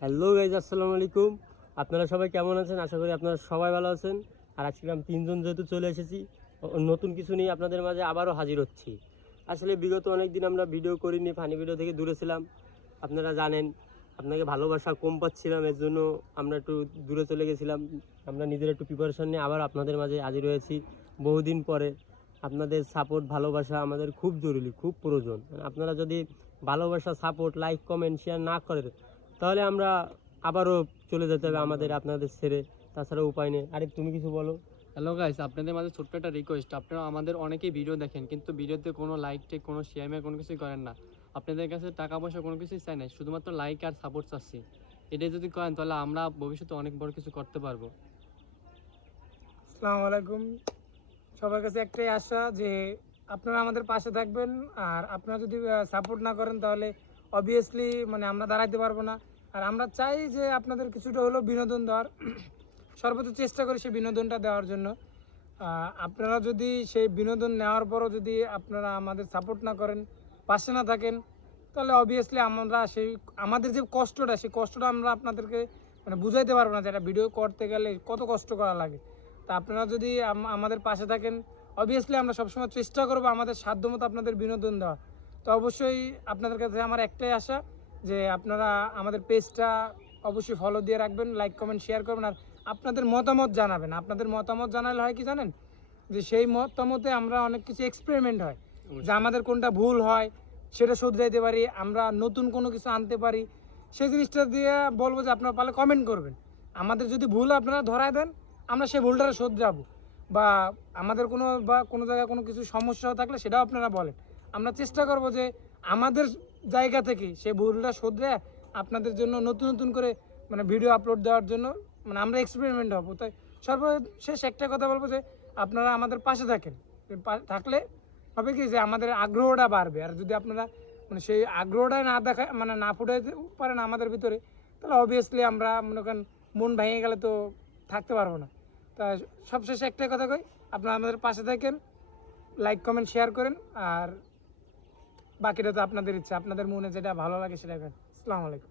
Hello guys, আসসালামু আলাইকুম। আপনারা সবাই কেমন আছেন? আশা করি আপনারা সবাই ভালো আছেন। আর আজকে আমি তিনজন যেহেতু চলে এসেছি, নতুন কিছু নিয়ে আপনাদের মাঝে আবারও হাজির হচ্ছি। আসলে বিগত অনেক দিন আমরা ভিডিও করিনি, ফানি ভিডিও থেকে দূরে ছিলাম। আপনারা জানেন, আপনাকে ভালোবাসা কম পাচ্ছিলাম, এর জন্য আমরা একটু দূরে চলে গেছিলাম। আমরা নিজের একটু প্রিপারেশন নিয়ে আবার আপনাদের মাঝে হাজির হয়েছি বহুদিন পরে। আপনাদের সাপোর্ট, ভালোবাসা আমাদের খুব জরুরি, খুব প্রয়োজন। আপনারা যদি ভালোবাসা, সাপোর্ট, লাইক, কমেন্ট, শেয়ার না করেন, তাহলে আমরা আবারও চলে যেতে হবে আমাদের আপনাদের ছেড়ে। তাছাড়া উপায় নেই। আরে তুমি কিছু বলো। হ্যালো গাইস, আপনাদের মাঝে ছোট্ট একটা রিকোয়েস্ট। আপনারা আমাদের অনেকেই ভিডিও দেখেন, কিন্তু ভিডিওতে কোনো লাইক টেক, কোনো শেয়ার কোনো কিছুই করেন না। আপনাদের কাছে টাকা পয়সা কোনো কিছুই চাই না, শুধুমাত্র লাইক আর সাপোর্ট চাচ্ছি। এটাই যদি করেন তাহলে আমরা ভবিষ্যতে অনেক বড় কিছু করতে পারবো। আসসালামু আলাইকুম। সবার কাছে একটাই আশা যে আপনারা আমাদের পাশে থাকবেন। আর আপনারা যদি সাপোর্ট না করেন তাহলে অবভিয়াসলি আমরা দাঁড়াইতে পারবো না। আর আমরা চাই যে আপনাদের কিছুটা হলেও বিনোদন দেওয়ার, সর্বোচ্চ চেষ্টা করি সেই বিনোদনটা দেওয়ার জন্য। আপনারা যদি সেই বিনোদন নেওয়ার পরও যদি আপনারা আমাদের সাপোর্ট না করেন, পাশে না থাকেন, তাহলে অবভিয়াসলি আমরা আমাদের যে কষ্টটা, সেই কষ্টটা আমরা আপনাদেরকে বুঝাইতে পারবো না যে একটা ভিডিও করতে গেলে কত কষ্ট করা লাগে। তা আপনারা যদি আমাদের পাশে থাকেন, অবভিয়াসলি আমরা সবসময় চেষ্টা করবো আমাদের সাধ্যমতো আপনাদের বিনোদন দেওয়া। তো অবশ্যই আপনাদের কাছে আমার একটাই আশা যে আপনারা আমাদের পেজটা অবশ্যই ফলো দিয়ে রাখবেন, লাইক কমেন্ট শেয়ার করবেন, আর আপনাদের মতামত জানাবেন। আপনাদের মতামত জানালে হয় কি জানেন, যে সেই মতামতে আমরা অনেক কিছু এক্সপেরিমেন্ট হয়, যে আমাদের কোনটা ভুল হয় সেটা শুধরাইতে পারি, আমরা নতুন কোনো কিছু আনতে পারি। সেই জিনিসটা দিয়ে বলবো যে আপনারা পারলে কমেন্ট করবেন। আমাদের যদি ভুল আপনারা ধরায় দেন, আমরা সেই ভুলটা শুধরাবো। বা আমাদের কোনো জায়গায় কোনো কিছু সমস্যা থাকলে সেটাও আপনারা বলেন। আমরা চেষ্টা করব যে আমাদের জায়গা থেকে সেই ভুলটা শুধরে আপনাদের জন্য নতুন নতুন করে ভিডিও আপলোড দেওয়ার জন্য আমরা এক্সপেরিমেন্ট হব। তাই সর্বশেষ একটা কথা বলবো যে আপনারা আমাদের পাশে থাকেন। থাকলে হবে কি যে আমাদের আগ্রহটা বাড়বে। আর যদি আপনারা সেই আগ্রহটাই না দেখা না ফুটাইতে পারেন আমাদের ভিতরে, তাহলে অবভিয়াসলি আমরা মনে করেন মন ভেঙে গেলে তো থাকতে পারবো না। তা সবশেষে একটাই কথা কই, আপনারা আমাদের পাশে থাকেন, লাইক কমেন্ট শেয়ার করেন, আর বাকিটা তো আপনাদের ইচ্ছা, আপনাদের মনে যেটা ভালো লাগে সেটা করেন। আসসালামু আলাইকুম।